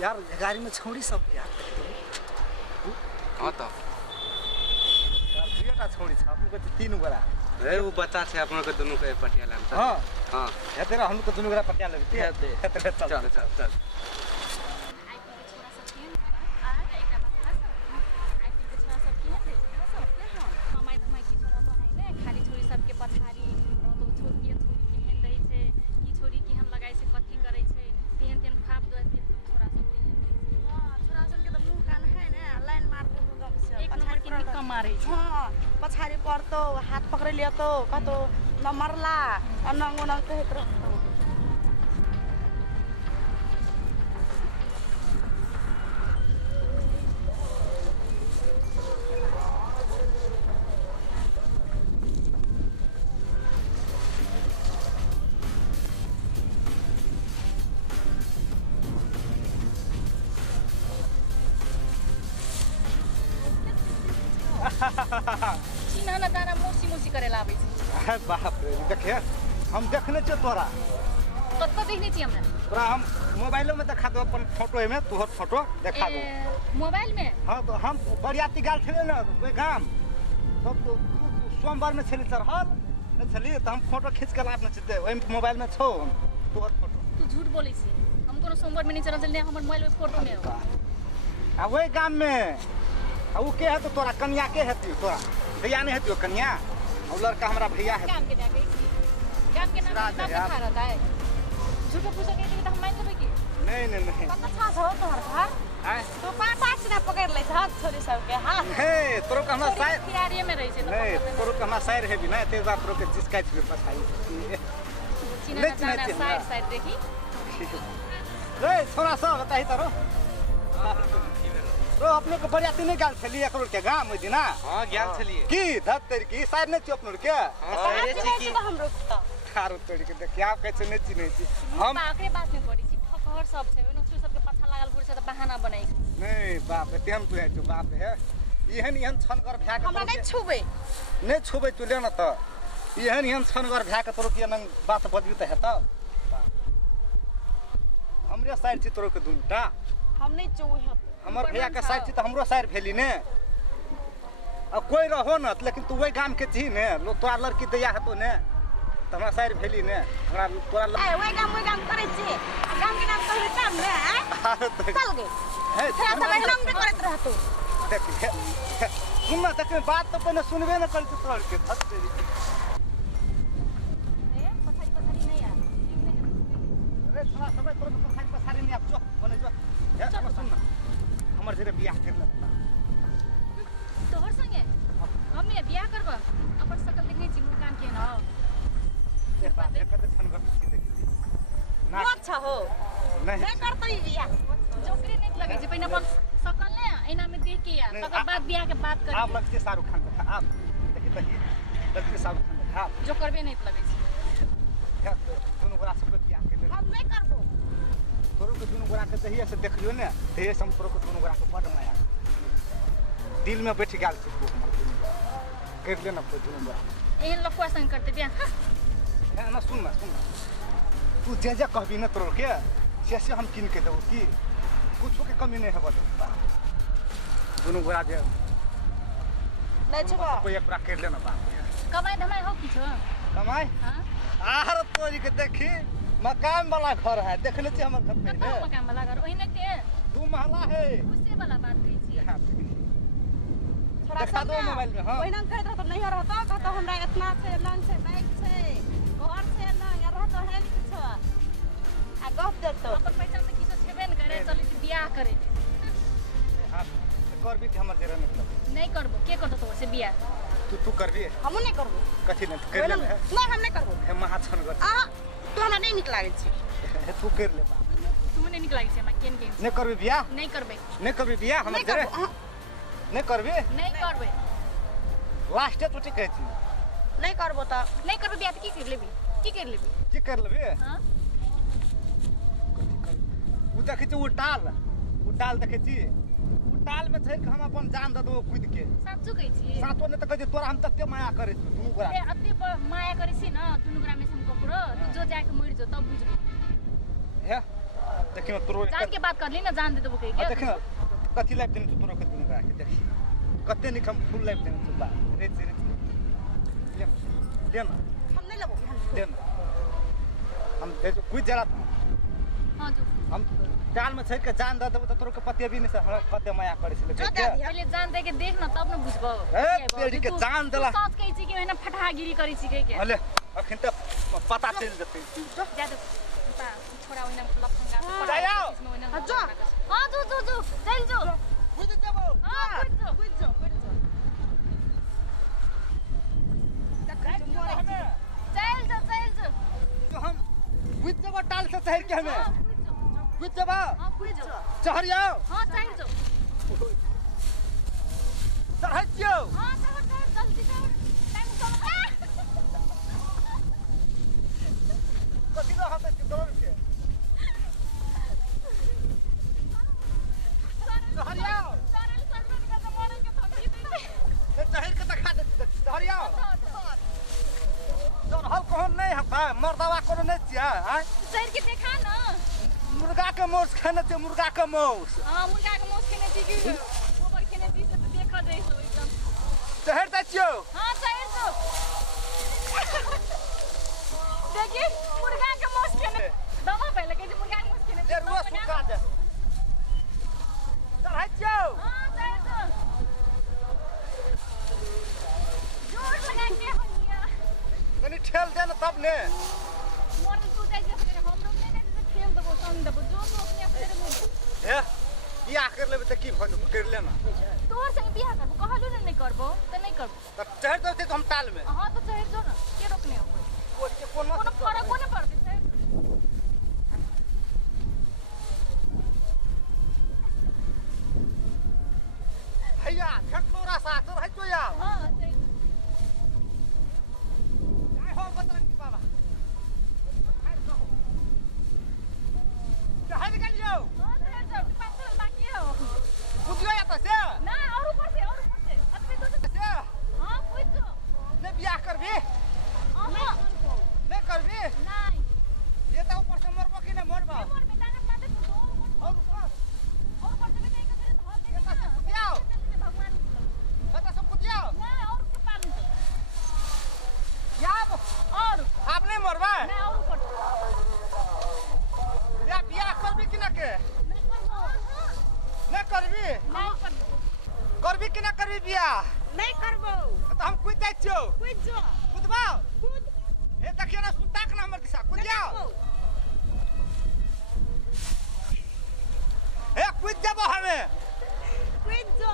यार गाड़ी में छौड़ी सब यार हाँ तो यार दुईटा छौड़ी छ अपन को तीन गोरा ए वो बच्चा छे अपन के दोनों के पटियाला में हां हां हेते र हम को दोनों गोरा पटियाला में हेते चल चल चल चल पछाडि पर्तो हात पक्रै लियो कतो नमर्ला अनंग उनंग कहित रहतो चिन्हन दाना मोसी मोसी करे लाबै छै बाप रे देखे हम देखने छ तोरा कत्ता देखने छी हमरा तोरा हम मोबाइलो में देखा दो अपन फोटो में तोहर फोटो देखा दो मोबाइल में हां तो हम बरियाती गाल छले ना कोई काम सब तो सोमवार में छले चढ़ल न छली त हम फोटो खींच के लाबने छ ओइ मोबाइल में छौ तोहर फोटो तू झूठ बोलै छी हम कोनो सोमवार में नहीं चढ़ल छले हमर मोबाइल में फोटो में हो आ ओइ गाम में आ उ के है तो तोरा कन्या के हेती तोरा भैया नहीं हेती कन्या और लड़का हमरा भैया है काम के जाके काम के नाम पे खा रहता है झूठ पूछ के तो हम मान लेबै की नहीं कत छ हो तोहर घर हां तो पाँच ना पकड़ ले हाथ छोरी सब के हाथ हे तोरो का हमरा शायर तैयारी में रही छै नहीं तोरो का हमरा शायर है भी ना ते बात तोरो के जिसका छ पछाई चिन्हन दाना साइड देखी रे छोरा सब बताई तरो रो अपने को बरियाती नहीं गाल छली एक रोड के गाम में दिना हां गेल छलिए की धत तेरी की शायद नहीं छी अपनों के हां साइरे छी की हम रोकता खारो तोड़ी के देख क्या कहै नहीं चिन्है छी हम बाकरे बात में पड़ी छी ठकहर सब छै ओनो छु सबके पछा लागल पुर से त बहाना बनाई नहीं बाप रे तेम तू है जो बाप है इहन छनगर भ्या के हमरा नहीं छुबे तू ले न त इहन छनगर भ्या के तोरो के नंग बात बजबी त हेत हमरे साइड छी तोरो के दुनटा हम नहीं चुहे हमर भैया के साइड छी त हमरो साइड भेली ने अब कोई रहो न लेकिन तू वही गाम के छी ने तोरा लड़की दैया हेतो ने त हमरा साइड भेली ने हमरा तोरा ए वही काम करे छी गाम के नाम कहले काम ने चल गे हे तेरा सब हम भी करत रहतो देख सुनना तक बात तो पहले सुनबे न करत तोर के धत तेरी ए पछाड़ी नहीं यार अरे छोरा सब तोर के पछाड़ी नहीं आप जो बने जो हे सुन ना हमर जरे बियाह कर ले तोहर संगे हम ये बियाह करब अपन शकल देखने छी मुकान के न ए बात एक त छन गप छी देखी ना अच्छा हो नहीं करतई बियाह जोकरी नहीं लगे छै पहिने अपन शकल ने एना में देख के यार तकर बाद बियाह के बात कर आप लगते शाहरुख खान का आप देखी लगते शाहरुख खान का आप जो करबे नहीं लगे छै दोनों गोरा सब बियाह कर ले हम नहीं करबो तोरो के दोनों गोरा के दहिया से देखलियो ने दहिया से हम तोरो के दोनों गोरा के बड़ माया दिल में बैठ गेल छै तू हमर कर ले ना तो दोनों गोरा एहन लफुआ संग करते बियाह है ना सुन ना तू जे कहबी ना तोरो के से हम किन के देबो की कुछो के कमी नहीं है बोल दोनों गोरा जे नहीं छुबा कोई एक पूरा कर लेना बात कमाई धमाई हो किछो कमाई हां आहार तोरी के देखी मकान वाला घर है देखले छी हमर घर कतौ पे मकान वाला घर ओहिने के 2 महला है उससे वाला बात करै छी थोड़ा देखा दो मोबाइल में हां ओइ नंग कहत रहतो नहीं रहतो कहतो हमरा इतना छै लंग छै बाइक छै घर छै लंग रहतो है किछो आ गप देतो अपन पैसा से किछो छेबे न करे चली छी बियाह करे हां कर भी हमर जरा नहीं करबो के करतो तो से बियाह तू करबी हम नहीं करबो कथि नहीं कर ले नहीं हम नहीं करबो हे महाछन कर आ तो हमरा नहीं निक लागे छै तू कर ले बा तुमने नहीं निकलाई से हमरा केन केन नहीं करबी बियाह नहीं करबे नहीं करबी बियाह हमर जरे नहीं करबी नहीं करबे लास्ट तो ठीक है छी नहीं करबो त नहीं करबे बियाह की कर लेबी की कर लेबी हां उ देखै छी उ टाल देखै छी उ टाल में छै कि हम अपन जान द देबो कूद के साचो कहै छी सातो ने त कहै छी तोरा हम तत्ते माया करै छी तू गोरा ए अत्ते माया करै छी न दुनु ग्राम में हम ककरो तू जो जाके मरि जो तब बुझबो हे देखिन तोरो जान के बात कर ली ना जान दे देबो के क्या देखिन कथि लाइफ देने तोरो के दुनु राखे देख कते नि हम फुल लाइफ देने तोला रे ले ना हम नहीं लेबो ले ना हम दे कुछ जरा हां जो हम कान में छड़ के जान द देबो त तोरो के पते भी नहीं से हमरा कते माया करे से जो दे दिया पहले जान दे के देख ना तब न बुझबो ए तेरी के जान देला सोच के छी कि मैंने फटागिरी करी छी के क्या अले अखन त पता चल जते जा दे पता छोरा ओइना लफंगा जाओ जो हां जो चल जो बुझ देबो हां जो चल जो जो हम बुझ देबो टाल से शहर के हमें बुझ देबो हां बुझ जो चढ़ियो हां चल जो चढ़ियो हां चल जल्दी चल टाइम कम कथि लो हाथ से दौड़ के चढ़ियो सरल सरल का मारे के धमकी दे ए चढ़ के दिखा दे चढ़ियो चढ़ल कोन नहीं हता मर्दवा कोनो नहीं छिया हैं सर के देखा ना मुर्गा के मौस खाने से मुर्गा के मौस हां मुर्गा के मौस खेने छी कि गोबर खेने छी से तो देखा जाई सो एकदम चढ़ दचियो हां चल जो देखिए मुर्गा के मौस खेने दवा पहले के मुर्गा के मौस खेने ले रुआ सुखा दे चढ़ियो हां चल जो जोर लगा के हनिया तनी ठेल दे न तब ने मोर तू दे जे हम लोग ने खेल देबो सन देबो जो तो अपने अपने में हे बियाह कर लेबे त की भऽ कर लेना तोर संग बियाह करबो कहलु ने नहीं करबो त नहीं करबो तब चढ़ दो हम टाल में हां तो चढ़ जो ना के रोकने हो कोन के कोन कोनो फरक कोने पड़ते चढ़ हैया खटलो रासा चढ़ है तो या हां चढ़ काय हो बतरंगी बाबा चढ़ गलियो हां चढ़ जो पाछल बाकी हो बुझियो या त से ना और ऊपर से अभी तो से हां पूछ जो ने बियाह करबी हां ने करबी नहीं ये त ऊपर से मरबो कि नहीं मरबो मोर बेटा ना पाते तो और ऊपर और ऊपर से नहीं करे तो हाथ ये त सब कुदियाओ भगवान बता सब कुदियाओ ना और के पानी याब और आप नहीं मरबा ना और ऊपर या बियाह करबी कि ना के नहीं करबो ने करबी नहीं करबो करबी कि ना करबी बियाह नहीं करबो त हम कुद जाइ छियो कुछ जो कुदबा खुद ए देखियो ना सुता के ना हमर दिशा कुदियाओ ए कुद जाबो हमें कुछ जो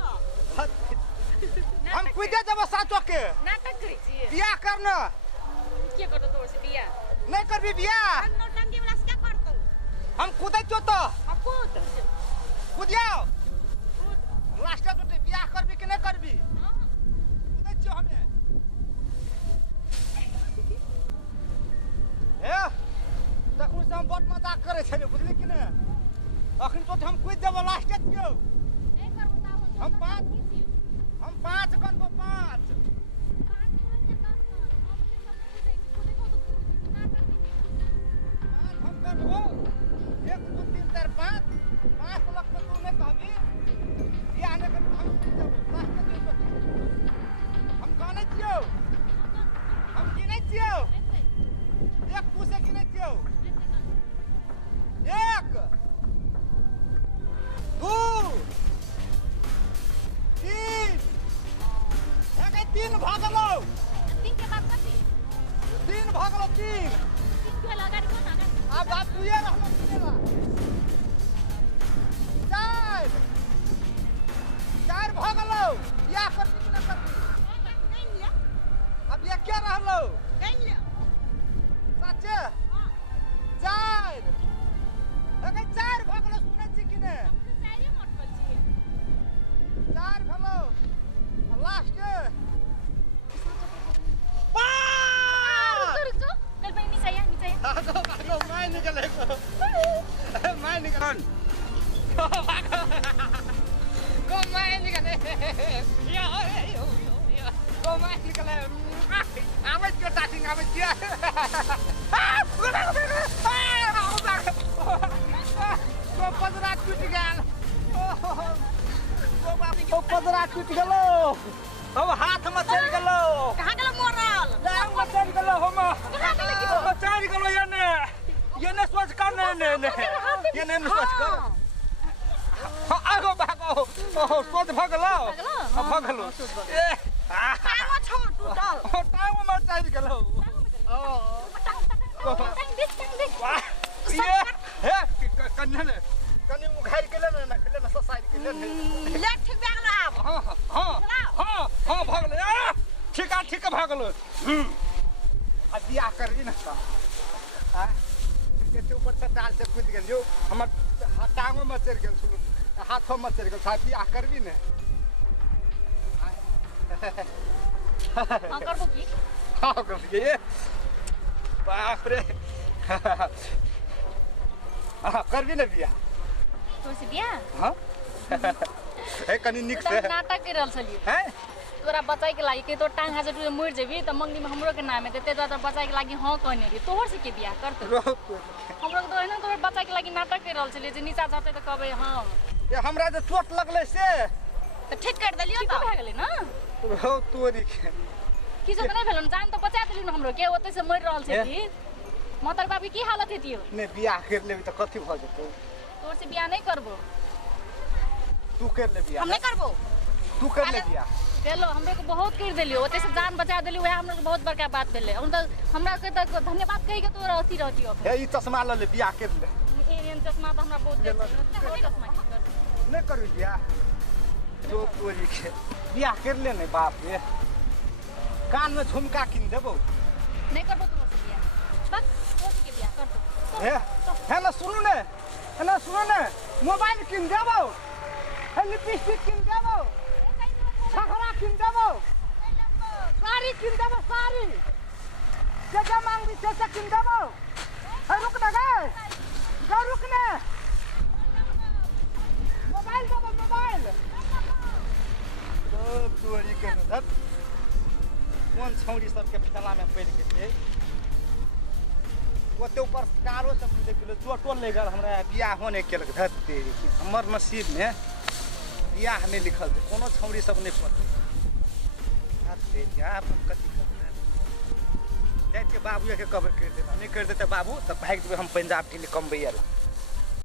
हम कुदे जाबो साचो के नाटक करी छी बियाह करना के करतो तोर से बियाह नहीं करबी बियाह अन्नो टंगी वाला से क्या करतो हम कुदै छियो तो अकुद कुदियाओ लास्ट में तो बियाह करबी कि नहीं करबी कुदै छियो हमें ए तखन से हम बहुत मजाक करे छले बुझली कि नहीं अखन तो हम कुद देबो लास्ट छियो नहीं करबो ता हम पाँच गनबो पाँच हम गनबो 1 2 3 4 5 लाख में तू नहीं कहबी ये आने के हम लास्ट में हम गाने छियो हम गिने छियो एक पूछे गिने छियो 1 2 3 एके 3 भागलो 3 के बाद कथी 3 भागलो 3 3 के लगाड़ी को ना अब बात तू ये रहलो किनेला 4 भागलो या करबी कि ना करबी नहीं लिया अब ये क्या रहलो नहीं लिया साचे 4 एके 4 भागलो सुनै छी कि ने सारी मोट कर छी 4 भेलो लास्ट रुक जो चल भाई नीचे आ भागो मैं निकले मैं निकल को मैं निकले को मैं निकले आवाज के टाटिंग आवाज क्या टूट गेल ओ पदरा टूट गेलो अब हाथ में चल गेलो कहाँ गेलो मोरल लांग में चल गेलो हम कहाँ गेलो की ओ चल गेलो ये ने सोच कर ने ये ने सोच कर आगो भागो ओहो सोच भगलो भगलो ए टांगो छो टूटल टांग में चल गेलो ओ वाह ये हे कन्या ने कन्या मुखार के ले ना सोसाइटी के ले ले ठीक भए गेलो आब हाँ भगलो ठीक भगलो आ बियाह करबी ना का आ के ऊपर से डाल से कूद गेल जो हमर टांगो में चढ़ गेल छुलू हाथों में चढ़ गेल था बियाह करबी ने हां करबो की हाँ करबी ये बाप रे करबी ना बियाह तोर से बियाह हाँ ए कनी निक से नाटक कर रहल छलिए हैं तोरा बचाई के लागि के तो टांग हाजे टूटे मर जेबी त मंगनी में हमरो के नाम है देते तो बचाई के लागि हां कहने रे तोहर से के बियाह करते हमरो तो है ना तोहर बचाई के लागि नाटक कर रहल छलिए जे नीचा झरते त कहबे हां ये हमरा जे चोट लगले से त ठीक कर देलियो ठीक त भए गेलै ना रो तोरी के किछो त नै भेलन जान त बचा देलिन हमरो के ओते से मर रहल छै कि मतर बाबी की हालत हेतियो ने बियाह कर लेबी त कथि भ जेतौ तोर से बियाह नहीं करबो तू कर ले बियाह हम नहीं करबो तू कर ले बियाह चलो हमरे को बहुत कर देलियो ओते से जान बचा देलियो वह हमरे को बहुत बड़का बात भेले हम त हमरा के त धन्यवाद कहि के तोरा अथी रहतियो हे ई चश्मा ल ले बियाह कर ले एन चश्मा त हमरा बहुत चश्मा की कर ने करू बियाह जो तोरी के बियाह कर ले ने बाप रे कान में झुमका किन देबो नहीं करबो तोर से बियाह बस तोर से के बियाह कर तू हे ना सुनु ने मोबाइल किन देबो हे लिपस्टिक किन देबो छखरा किन देबो साड़ी किन देबो साड़ी जगह मांगबी से किन देबो हे रुक ना गे रुक ना मोबाइल देबो मोबाइल तो तोरी के धत कौन छौड़ी सबके फैला में पड़ के छै ओते ऊपर कारो सब देख लो चोटो ले गल हमरा बियाह होने केलक धत तेरी हमर नसीब में बियाह नहीं लिखल छै कोनो छौड़ी सब नहीं पड़ते अरे यार हम कथि करबै जाके बाबू के कवर कर देता नहीं कर देते बाबू तब भाग देबै हम पंजाब के लिए कमबैया ला